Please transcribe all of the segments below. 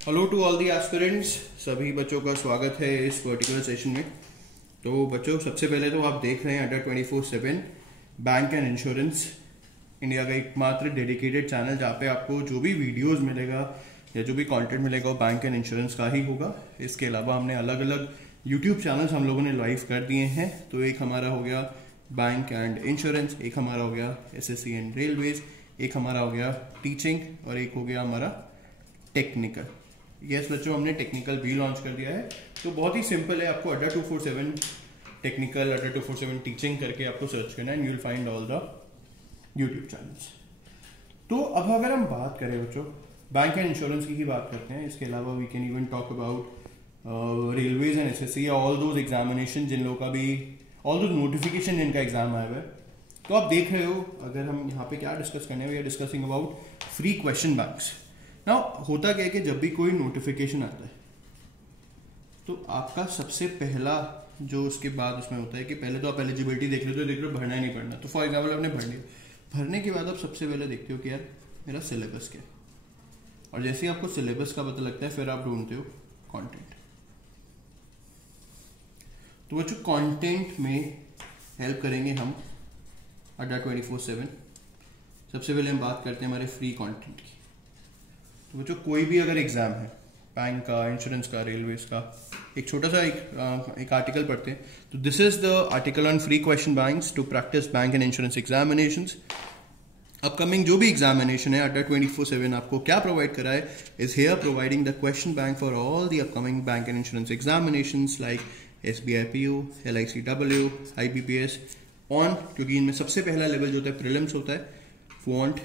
Hello to all the aspirants, सभी बच्चों का स्वागत है इस पर्टिकुलर सेशन में। तो बच्चों, सबसे पहले तो आप देख रहे हैं under 24/7 bank and insurance, India का एकमात्र डेडिकेटेड चैनल जहाँ पे आपको जो भी वीडियोस मिलेगा या जो भी कंटेंट मिलेगा वो बैंक एंड इंश्योरेंस का ही होगा। इसके अलावा हमने अलग अलग यूट्यूब चैनल्स हम लोगों ने लाइव कर दिए हैं। तो एक हमारा हो गया बैंक एंड इंश्योरेंस, एक हमारा हो गया एसएससी एंड रेलवेज, एक हमारा हो गया टीचिंग और एक हो गया हमारा टेक्निकल। यस बच्चों, हमने टेक्निकल भी लॉन्च कर दिया है। तो बहुत ही सिंपल है, आपको अड्डा 247 टेक्निकल, अड्डा 247 टीचिंग करके आपको सर्च करना है and you will find all the YouTube channels. तो अब अगर हम बात करें बच्चों बैंक एंड इंश्योरेंस की ही बात करते हैं, इसके अलावा we can even talk about railways and SSC या ऑल दोज एग्जामिनेशन जिन लोगों का भी ऑल दोज नोटिफिकेशन जिनका एग्जाम आया हुआ है। तो आप देख रहे हो, अगर हम यहाँ पे क्या डिस्कस करने हैं, we are discussing about free question banks. ना होता क्या है कि जब भी कोई नोटिफिकेशन आता है तो आपका सबसे पहला जो उसके बाद उसमें होता है कि पहले तो आप एलिजिबिलिटी देख लेते हो, देख लो भरना है नहीं भरना। तो फॉर एग्जाम्पल आपने भर लिया, भरने के बाद आप सबसे पहले देखते हो कि यार मेरा सिलेबस क्या है, और जैसे ही आपको सिलेबस का पता लगता है फिर आप ढूंढते हो कंटेंट। तो बच्चों कंटेंट में हेल्प करेंगे हम अड्डा 24/7। सबसे पहले हम बात करते हैं हमारे फ्री कंटेंट की। तो बच्चों कोई भी अगर एग्जाम है बैंक का, इंश्योरेंस का, रेलवेज का, एक छोटा सा एक आर्टिकल पढ़ते हैं। तो this is the article on free question banks to practice bank and insurance examinations. Upcoming जो भी एग्जामिनेशन है अड्डा 24/7 आपको क्या प्रोवाइड करा है, is here providing the question bank for all the upcoming bank and insurance examinations like SBI PO, LICW, IBPS on, क्योंकि इनमें सबसे पहला लेवल जो होता है प्रीलिम्स होता है, क्वांट,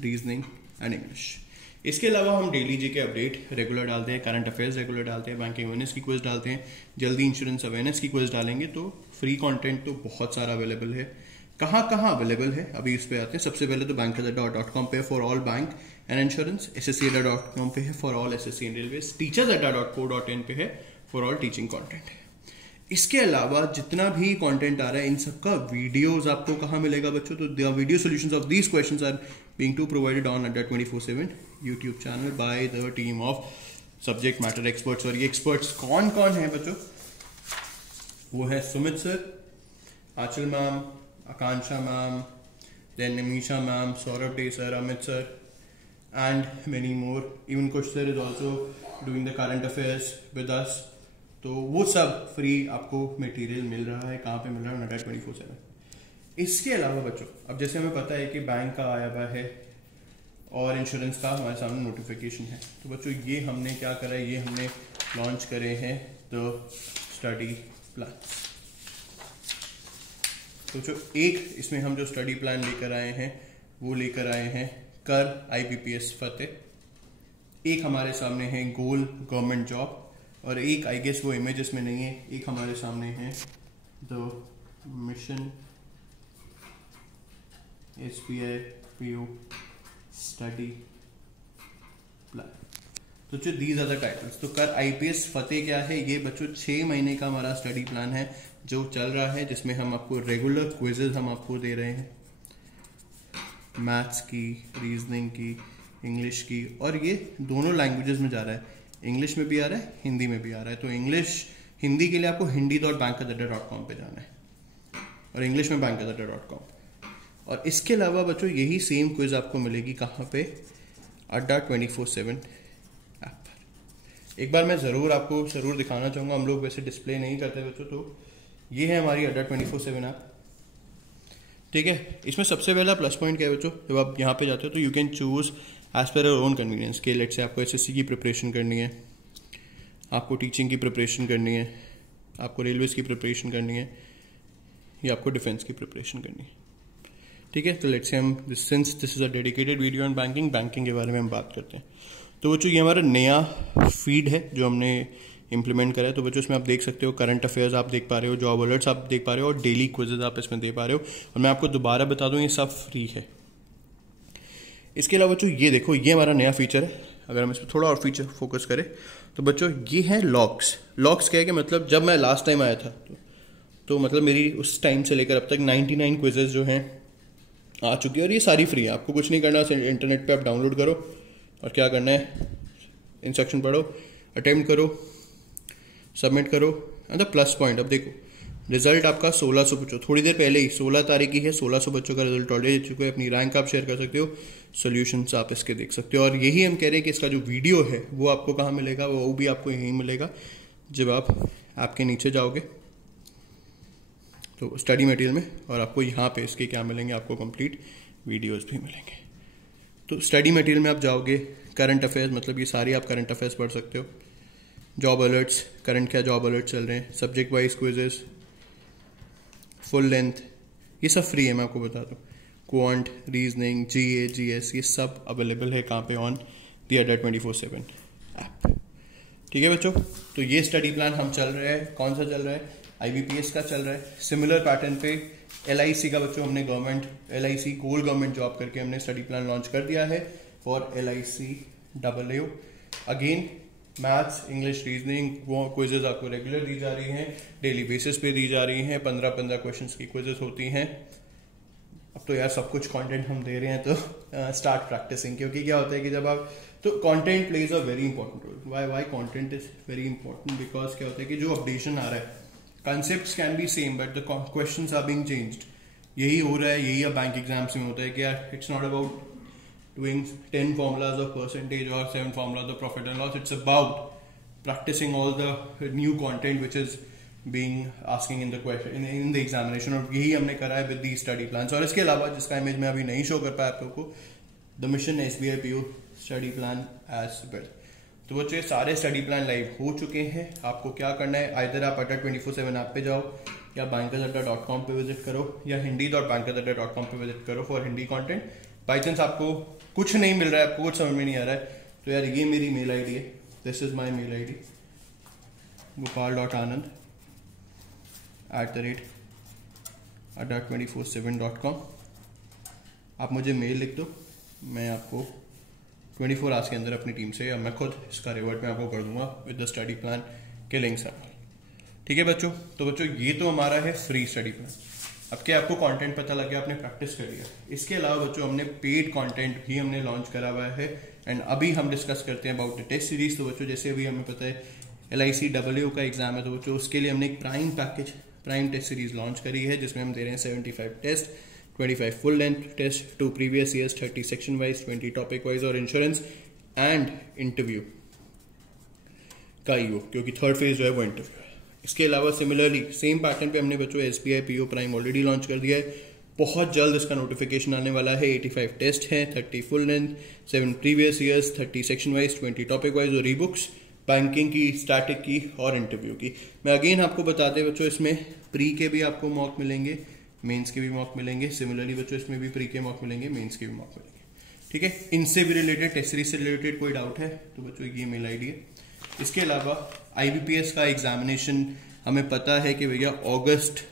रीजनिंग एंड इंग्लिश। इसके अलावा हम डेली जी के अपडेट रेगुलर डालते हैं, करंट अफेयर्स रेगुलर डालते हैं, बैंकिंग अवेयरनेस की क्विज डालते हैं, जल्दी इंश्योरेंस अवेयरनेस की क्विज डालेंगे। तो फ्री कंटेंट तो बहुत सारा अवेलेबल है। कहाँ कहाँ अवेलेबल है अभी इस पे आते हैं। सबसे पहले तो bankers.com पे for all bank and insurance, ssc.com पे है for all SSC and railways, teachers.co.in पे है फॉर ऑल टीचिंग कॉन्टेंट। इसके अलावा जितना भी कंटेंट आ रहा है इन सबका वीडियोस आपको कहाँ मिलेगा बच्चों, तो the video solutions of these questions are being to provided on Adda 24/7 YouTube channel by the team of subject matter experts. और ये एक्सपर्ट्स कौन कौन है बच्चों? वो है Sumit sir, Aanchal ma'am, Akanksha ma'am, then Nimisha ma'am, Saurabh Dey sir, Amit sir and many more. Even कुछ sir is also doing the current affairs with us. तो वो सब फ्री आपको मटेरियल मिल रहा है। कहाँ पे मिल रहा है? अड्डा 24/7। इसके अलावा बच्चों अब जैसे हमें पता है कि बैंक का आया हुआ है और इंश्योरेंस का हमारे सामने नोटिफिकेशन है, तो बच्चों ये हमने क्या करा है, ये हमने लॉन्च करे हैं द स्टडी प्लान। तो जो एक इसमें हम जो स्टडी प्लान लेकर आए हैं वो लेकर आए हैं कर IBPS फतेह। एक हमारे सामने है गोल गवर्नमेंट जॉब, और एक आई गेस वो इमेजेस में नहीं है, एक हमारे सामने है the mission SBI PO study plan. तो जो दीज आर द टाइटल्स। तो कर IPS फतेह क्या है? ये बच्चों 6 महीने का हमारा स्टडी प्लान है जो चल रहा है, जिसमें हम आपको रेगुलर क्विजेज हम आपको दे रहे हैं, मैथ्स की, रीजनिंग की, इंग्लिश की, और ये दोनों लैंग्वेजेस में जा रहा है। इंग्लिश में भी आ रहा है, हिंदी में भी आ रहा है। तो इंग्लिश हिंदी के लिए आपको hindi.bankers.com पे जाना है और इंग्लिश में bankers.com। और इसके अलावा बच्चों यही सेम क्विज आपको मिलेगी कहाँ पे? अड्डा 24/7 ऐप पर। एक बार मैं ज़रूर दिखाना चाहूँगा, हम लोग वैसे डिस्प्ले नहीं करते बच्चों। तो ये है हमारी अड्डा 24/7 ऐप, ठीक है। इसमें सबसे पहला प्लस पॉइंट क्या है बच्चों, जब आप यहाँ पे जाते हो तो you can choose as per your own convenience के। लेट से आपको एसएससी की प्रिपरेशन करनी है, आपको टीचिंग की प्रिपरेशन करनी है, आपको रेलवेज की प्रिपरेशन करनी है, या आपको डिफेंस की प्रिपरेशन करनी है, ठीक है। तो लेट से हम since this is a dedicated video on banking के बारे में हम बात करते हैं। तो बच्चों ये हमारा नया फीड है जो हमने इंप्लीमेंट करा है। तो बच्चों इसमें आप देख सकते हो करंट अफेयर्स आप देख पा रहे हो, जॉब अलर्ट्स आप देख पा रहे हो, और डेली क्विजेज आप इसमें दे पा रहे हो। और मैं आपको दोबारा बता दूं ये सब फ्री है। इसके अलावा बच्चों ये देखो, ये हमारा नया फीचर है। अगर हम इस पर थोड़ा और फीचर फोकस करें तो बच्चों ये है लॉग्स। लॉग्स क्या है कि मतलब जब मैं लास्ट टाइम आया था तो मतलब मेरी उस टाइम से लेकर अब तक 99 क्विजेज जो हैं आ चुकी है, और ये सारी फ्री है। आपको कुछ नहीं करना, इंटरनेट पे आप डाउनलोड करो और क्या करना है, इंस्ट्रक्शन पढ़ो, अटेम्प्ट करो, सबमिट करो एंड द प्लस पॉइंट, अब देखो रिजल्ट आपका 1600 बच्चों, थोड़ी देर पहले ही 16 तारीख की है, 1600 बच्चों का रिजल्ट ऑलरेडी दे चुके हैं। अपनी रैंक आप शेयर कर सकते हो, सॉल्यूशंस आप इसके देख सकते हो। और यही हम कह रहे हैं कि इसका जो वीडियो है वो आपको कहाँ मिलेगा, वो भी आपको यहीं मिलेगा। जब आप ऐप के नीचे जाओगे तो स्टडी मटेरियल में, और आपको यहाँ पे इसके क्या मिलेंगे, आपको कंप्लीट वीडियोस भी मिलेंगे। तो स्टडी मटेरियल में आप जाओगे, करंट अफेयर्स, मतलब ये सारी आप करंट अफेयर्स पढ़ सकते हो, जॉब अलर्ट्स, करंट क्या जॉब अलर्ट चल रहे हैं, subject wise quizzes, full length, ये सब फ्री है, मैं आपको बता दूं। क्वांट, रीजनिंग, जीए, जीएस, ये सब अवेलेबल है कहाँ पे, ऑन द अड्डा 24/7 ऐप। ठीक है बच्चों, तो ये स्टडी प्लान हम चल रहे हैं, कौन सा चल रहा है, IBPS का चल रहा है। सिमिलर पैटर्न पे LIC का बच्चों हमने government LIC gold government job करके हमने स्टडी प्लान लॉन्च कर दिया है for LIC AA। Again maths, English, reasoning, वो क्विजेज आपको रेगुलर दी जा रही हैं, डेली बेसिस पे दी जा रही हैं, 15-15 क्वेश्चंस की क्विजेज होती हैं। अब तो यार सब कुछ कंटेंट हम दे रहे हैं, तो स्टार्ट प्रैक्टिसिंग, क्योंकि क्या होता है कि जब आप, तो content plays a very important role. Why content is very important, because क्या होता है कि जो अपडेशन आ रहा है, concepts can be same but the questions are being changed. यही हो रहा है, यही अब बैंक एग्जाम्स में होता है कि यार it's not about doing 10 formulas of percentage or 7 formulas of profit and loss. It's about practicing all the new content which is being asking in the question in the examination, और यही हमने करा है with these study plans। और इसके अलावा जिसका image मैं अभी नहीं शो कर पाया आप लोगों को, the mission SBI PO study plan as well। तो बच्चे सारे स्टडी प्लान लाइव हो चुके हैं। आपको क्या करना है, आइदर आप अड्डा 24/7 ऐप पे जाओ, या bankersadda.com पे विजिट करो, या hindi.bankersadda.com पे विजिट करो for Hindi content. By chance आपको कुछ नहीं मिल रहा है, आपको कुछ समझ में नहीं आ रहा है, तो यार ये मेरी मेल आईडी है, this is my mail ID, gopal.anand@adda247.com। आप मुझे मेल लिख दो, मैं आपको 24 आवर्स के अंदर अपनी टीम से, या मैं खुद इसका रिवर्ट में आपको कर दूंगा विद द स्टडी प्लान के लिंक्स। ठीक है बच्चों, तो बच्चों ये तो हमारा है फ्री स्टडी प्लान। अब क्या आपको कंटेंट पता लग गया, आपने प्रैक्टिस कर लिया। इसके अलावा बच्चों हमने पेड कंटेंट भी हमने लॉन्च करा हुआ है, एंड अभी हम डिस्कस करते हैं अबाउट द टेस्ट सीरीज। तो बच्चों जैसे अभी हमें पता है LIC AA का एग्जाम है, तो बच्चों उसके लिए हमने एक prime package, prime test series launch करी है, जिसमें हम दे रहे हैं 75 test, 25 full length test, 2 previous years, 30 section wise, 20 topic wise, और इंश्योरेंस एंड इंटरव्यू का EO, क्योंकि थर्ड फेज जो है वो इंटरव्यू है। इसके अलावा सिमिलरली सेम पैटर्न पे हमने बच्चों SBI PO prime already launch कर दिया है, बहुत जल्द इसका नोटिफिकेशन आने वाला है। 85 टेस्ट हैं, 30 full length, 7 previous years, 30 section wise, 20 topic wise, और ई-बुक्स बैंकिंग की, स्टैटिक की और इंटरव्यू की। मैं अगेन आपको बताते बच्चों, इसमें प्री के भी आपको मॉक मिलेंगे, मेंस के भी मॉक मिलेंगे। सिमिलरली बच्चों इसमें भी प्री के मॉक मिलेंगे, मेंस के भी मॉक मिलेंगे। ठीक है, इनसे भी रिलेटेड, टेस्ट सीरीज से रिलेटेड कोई डाउट है तो बच्चों ये मेल आईडी है। इसके अलावा IBPS का एग्जामिनेशन हमें पता है कि भैया अगस्त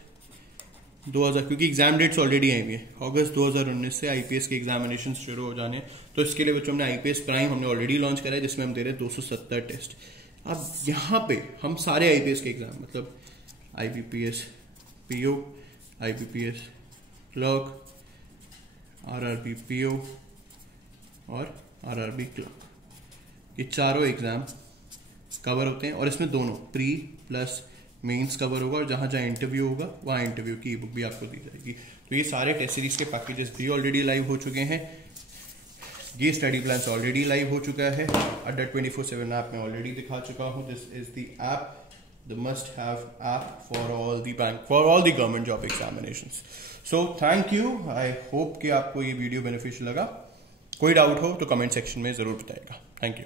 2000, क्योंकि एग्जाम डेट्स ऑलरेडी आई हुई है, अगस्त 2019 से IPS के एग्जामिनेशन शुरू हो जाने। तो इसके लिए बच्चों हमने IPS प्राइम हमने ऑलरेडी लॉन्च करा है, जिसमें हम दे रहे हैं 270 टेस्ट। अब यहाँ पे हम सारे IPS के एग्जाम, मतलब IBPS PO, IBPS clerk, RRB PO और RRB क्लर्क, ये चारों एग्जाम कवर होते हैं। और इसमें दोनों प्री प्लस मेंस कवर होगा, और जहां जहां इंटरव्यू होगा वहां इंटरव्यू की ई-बुक भी आपको दी जाएगी। तो ये सारे टेस्ट सीरीज के पैकेजेस भी ऑलरेडी लाइव हो चुके हैं, ये स्टडी प्लान ऑलरेडी लाइव हो चुका है, अड्डा 24/7 ऐप में ऑलरेडी दिखा चुका हूं। This is the app, the must have app for all the bank, for all the government job examinations. So thank you, I hope कि आपको ये वीडियो बेनिफिशियल लगा। कोई डाउट हो तो कमेंट सेक्शन में जरूर बताइएगा। Thank you.